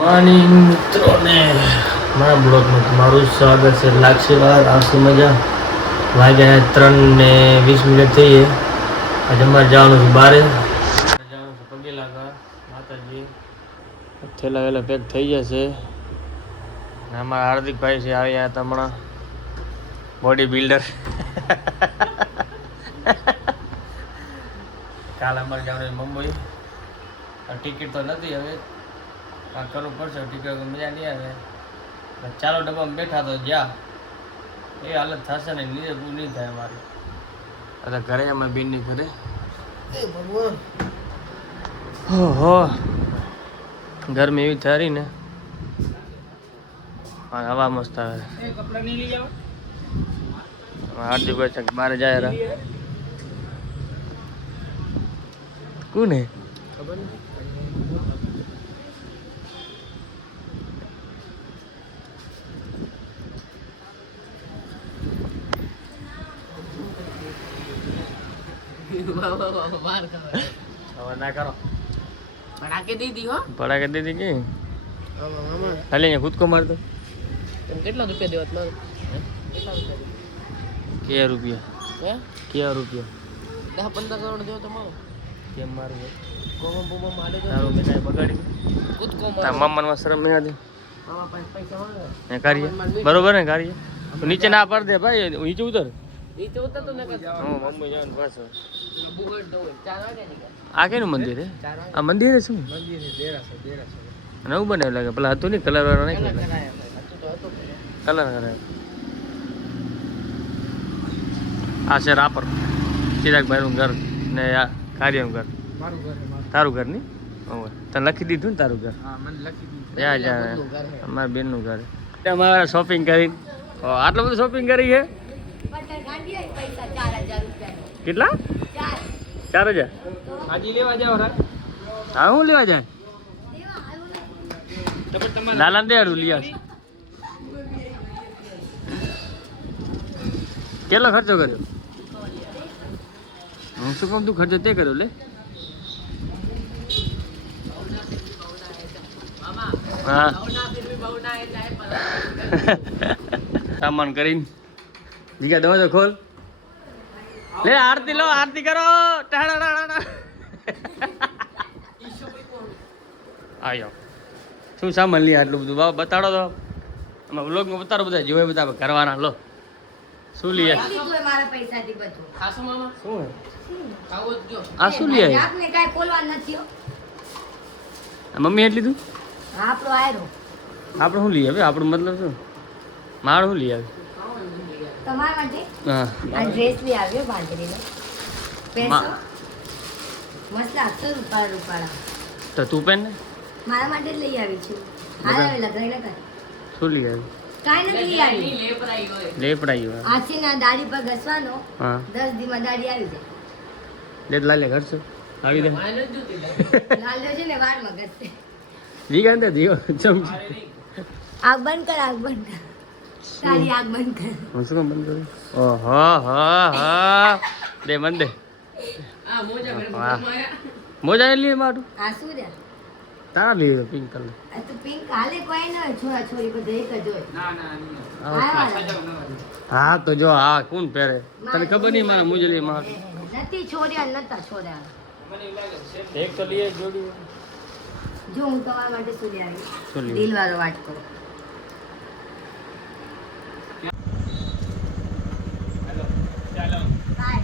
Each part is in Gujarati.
મોર્નિંગ મિત્રોને મારા બ્લોગમાં તમારું સ્વાગત છે. લાગશે વાર આવશે મજા. વાગ્યા 3:20 થઈએ. આજે અમારે જવાનું છે બારે, જવાનું છે પગે લાગવા માતાજી. થેલા વેલા પેક થઈ જશે. અમારા હાર્દિકભાઈ છે આવ્યા હતા હમણાં, બોડી બિલ્ડર. કાલ અમારે જવાનું મુંબઈ. ટિકિટ તો નથી, હવે આ કરવું પડશે. ટિકિટ મજા નહીં આવે. ચાલો ડબ્બામાં બેઠા તો જ્યાં એ હાલત થશે ને નીચે પૂરું નહીં થાય અમારે. એટલે ઘરે અમારે બેનની ઘરે. ભગવાન હો ગરમી એવી થારી ને, હવા મસ્ત આવે. હાર્દિકભાઈ બારે જાય રા કોને ખબર નથી. ના કરો પડાકે દીધી હો, પડાકે દીધી કે ખાલી અહીંયા કૂદકો મારતો. કેટલા રૂપિયા દેવા મારે? કેટલા રૂપિયા? કયા રૂપિયા? 10-15 કરોડ દેવો તો મારો. કેમ મારું કોમમ બોમમ માલે તો તારો મેં બગાડી કૂદકો માર. તા મમ્મન શરમ ન આવે. મામા પાસે પૈસા માંગે. એ કાર્ય બરોબર ને કાર્ય. નીચે ના પડ દે ભાઈ, નીચે ઉતર. નીચે ઉતર તો ન કર. હું મમ્મી જાન પાછો બુગડ દો. 4 વાગે નીકળ. આ કેનું મંદિર હે? આ મંદિર હે શું? મંદિર હે દેરાસર. નવું બને લાગે. પેલા હતું ને કલર વાળો નહીં કલર કરાય. આ છે રાપર ચિરાગભાઈ નું ઘર ને આ કાર્યનું ઘર. મારું ઘર તારું ઘર નહીં? તને લખી દીધું ને તારું ઘર? હા મને લખી દીધું. જા અમારા બેનનું ઘર. અમારે શોપિંગ કરી આટલું બધું શોપિંગ કરી છે. કેટલા? 4,000. આજે લેવા જાવ. હા હું લેવા જાય લાલા દે લઈ આવશે. કેટલો ખર્ચો કર્યો? હું શું કહું તું ખર્ચો તે કર્યો લે. હા સામાન કરીને જીગા દવા તો ખોલ લે. આરતી લો, આરતી કરો. આયો શું સામાન લે આટલું બધું? બાબા બતાડો તો. આમાં બ્લોગમાં બતાડો બધા જોવે બધા કરવાના. લો શું લઈએ? આ શું લઈએ? મમ્મી એટલી તું આપણે શું લઈ આવે? આપણું મતલબ શું? માળ શું લઈ આવે? હા ડ્રેસ લઈ આવ્યો બાંધરીનો. તો તું પહેન ને. મારા માટે જ લઈ આવી છું. શું લઈ આવી? કાઈ નથી લઈ આવી. લેપડાઈ હોય. આછી ના દાઢી પર ઘસવાનો. હા 10 દીમાં દાઢી આવી જાય. લે લાલે ઘરસો આવી દે. લાલ્યો છે ને વારમાં ઘસશે. જી ગાંધે દીઓ ચમ. આગ બંધ કર, આગ બંધ કર. તારી આગ બંધ કર. હું શું બંધ કરું? ઓહો હા હા દે મન દે. આ મોજા મેરે મોજા ને લીએ મારું. આ શું રે? તારા લીએ પિંક કલર. આ તો પિંક હાલે કોઈ ન છોરા છોરી બધે એક જ હોય. ના હા તો જો આ કોણ પહેરે તને ખબર નહીં? મારા મુજલી માં નથી છોર્યા નતા છોર્યા. મને લાગે છે એક તો લીએ જોડી. જો હું તમારા માટે શું લઈ આવી? દિલવાળો વાટકો. હેલો ચાલો બાય.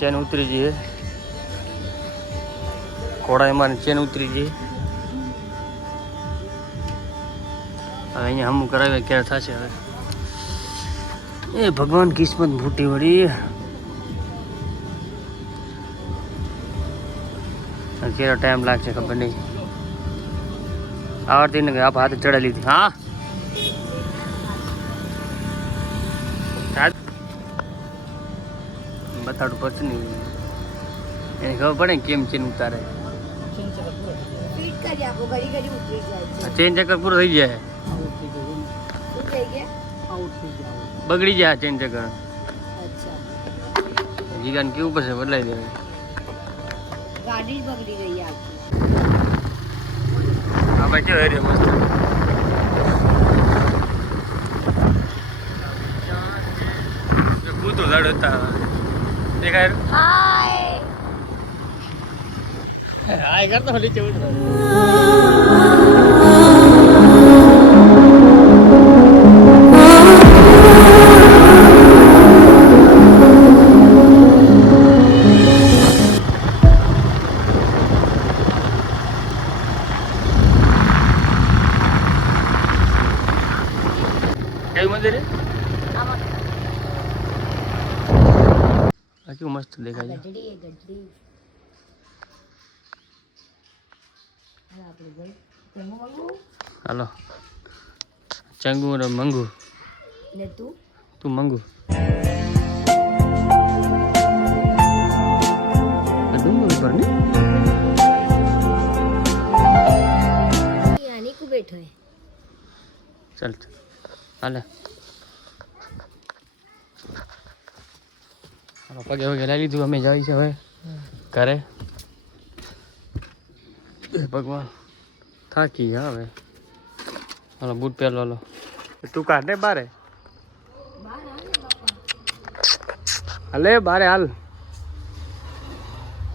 चैन उतरी जी घोड़ा में चैन उतरी जी. हम करावे क्या था હવે એ ભગવાન કિસ્મત ફૂટી વળી. કેટલો ટાઈમ લાગશે ખબર નહીં. આવડતી ને આપ હાથે ચડાવી લીધી. હા બતાડું પડશે ને એને ખબર પડે કેમ ચેન ઉતારે. કરી આપો, ઘડી ઘડી ઉતરી જાય છે. ચેન ચક્કર પૂરો થઈ જાય. શું થઈ ગયા? બગડી જાય ચેન ચક્કર. અચ્છા. જીગાને કેવું પડશે બદલાઈ દેવાય. ગાડી જ બગડી ગઈ આખી. હા ભાઈ કેવો એરિયો મસ્ત. કૂતો લડતા દેખાય. હાય કરતો નીચે ઉતરો. કયું મંદિર છે? કેવું મસ્ત દેખાય છે. હાલો ચંગુ ને મંગુ ને તું મંગુ. ડુંગર ઉપર ને યાની કો બેઠો હે. ચાલ હાલે પગે વગે લઈ લીધું. અમે જઈએ છીએ હવે ઘરે. ભગવાન થાકી ગયા હવે. હાલો બૂટ પહેરલો. હાલો તું કાઢ ને બારે. હાલે બારે હાલ.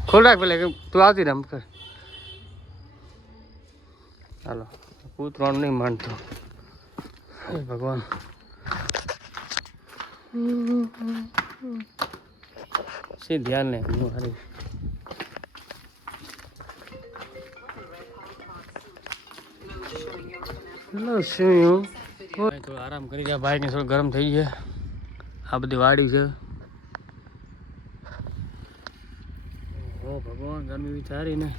ખોલ રાખ પેલા તું આવતી રમ કર. હાલો કૂતરાનું નહીં માનતો. ભગવાન સી ધ્યાન ને હારી. થોડો આરામ કરી ગયા. બાઈક ને થોડું ગરમ થઈ ગયા. આ બધી વાડી છે. ઓ ભગવાન ગરમી બી સારી ને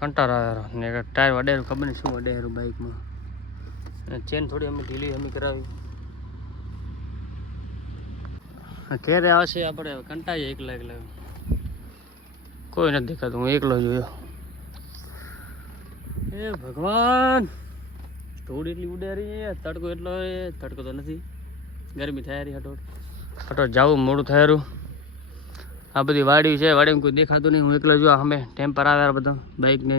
કંટાળો આવ્યો ને ટાયર વડેરું ખબર નહીં શું વડેરું બાઇકમાં. ચેન થોડી અમે ઢીલી અમે કરાવી. ઘેરે આવશે આપણે કંટાળીએ એકલા એકલા. કોઈ નથી દેખાતું. હું એકલો જોયો. એ ભગવાન ધૂળ એટલી ઉડે રહી. તડકો એટલો તડકો તો નથી. ગરમી થાય રહી. હટોટ જવું મોડું થયું. આ બધી વાડી છે. વાડીમાં કોઈ દેખાતું નહીં. હું એકલો જો અમે ટેમ્પર આવ્યા બધા બાઇક ને.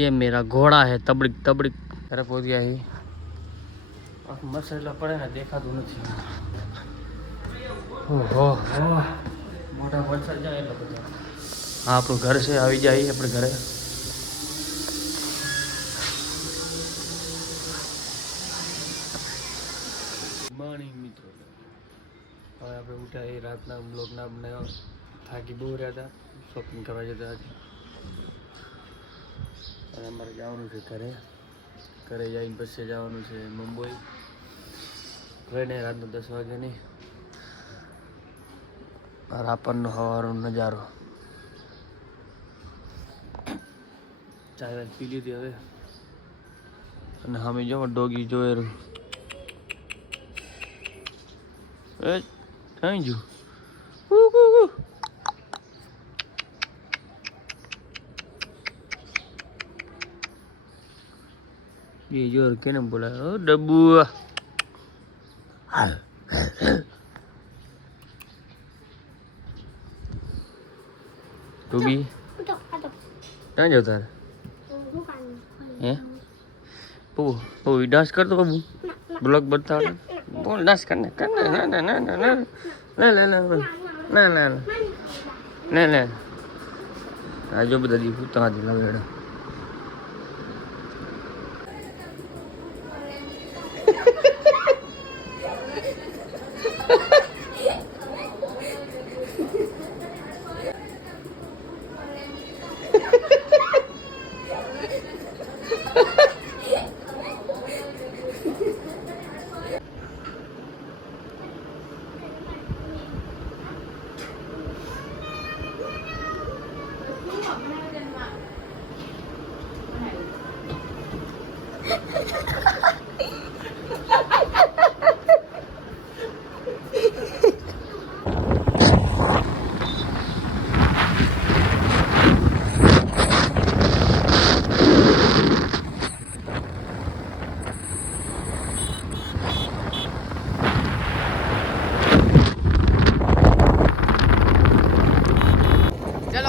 ये मेरा घोड़ा है तबड़िक तबड़िक. घरे पहुंच गया ही. મસાલા પડે ને દેખાતું નથી. ઓહો મોટા વરસાદ જાય એટલે બધા. હા આપણું ઘર છે. આવી જાય આપણે ઘરે. મોર્નિંગ મિત્રો. હવે આપણે ઉઠ્યા. રાતના બ્લોગ ના બનાવ્યો. થાકી બહુ રહ્યા હતા. શોપિંગ કરવા જતા આજે. અને અમારે જવાનું છે ઘરે. ઘરે જઈને પછી જવાનું છે મુંબઈ. ટ્રેને રાતનો 10 વાગ્યાની. રાપરનો સવારનો નજારો. ચાય પી લીધી હવે. અને અમે જો ડોગી જોયેલું. એ થઈ ગયું. ये जोर केने बोला डब्बू. तू भी कहाँ जाता है? हैं? वो डांस कर दो बाबू. ब्लॉग बता बोल डांस करने करने ना ना ना ना ना ले ले ले ले ले ले ले. आज जो बता दी तो आज लगा.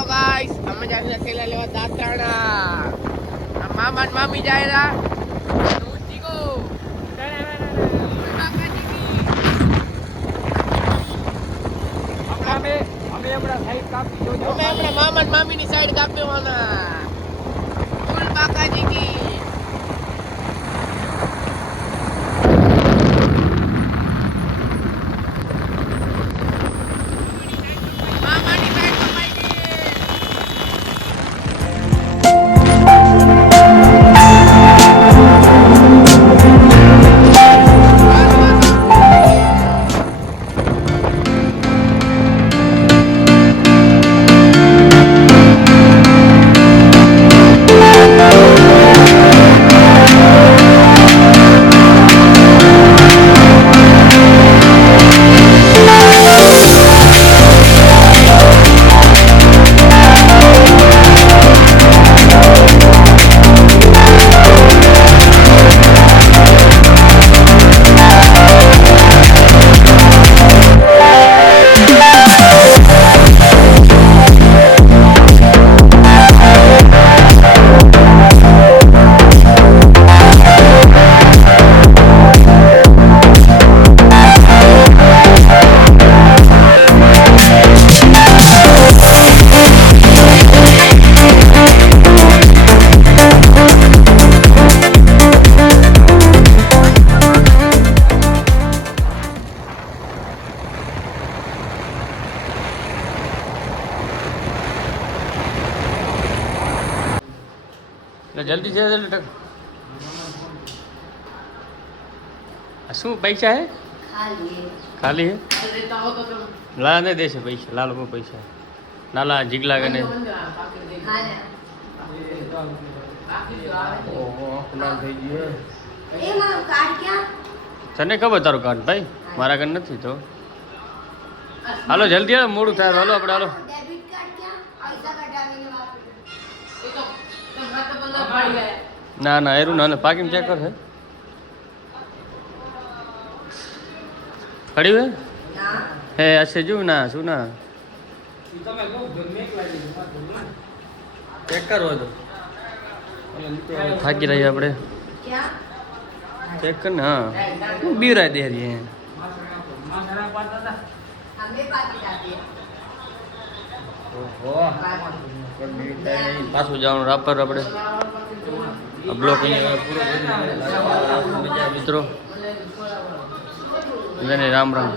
ગાઈસ અમે જાય થેલા લેવા દાંતરાણા મામા મામી જાય રા મામા મામી ની સાઈડ કાપવાના ફૂલ બાકાજી કી जल्दी से जल्दी टक શું પૈસા હે ખાલી હે લા નહીં દેશે પૈસા લાલ કો પૈસા નાલા જીગલા કને ઓહો લાલ થઈ ગયો એ મારો કાર્ડ ક્યાં તને ખબર તારું કાર્ડ ભાઈ મારા કને નથી તો હાલો જલ્દી હાલો મોડું થાય હાલો આપણે હાલો ડેબિટ કાર્ડ ક્યાં પૈસા કઢાવીને ના ના એરું ના પાકીને ચેક કર હે ખડી હે હે અસે જો ના શું ના ચેક કરો તો થાકી રહી આપણે ચેક કર ને હા બીરા દે રહી હે પાછું જવાનું રાપર આપણે બ્લોક પૂરો મિત્રો રામ રામ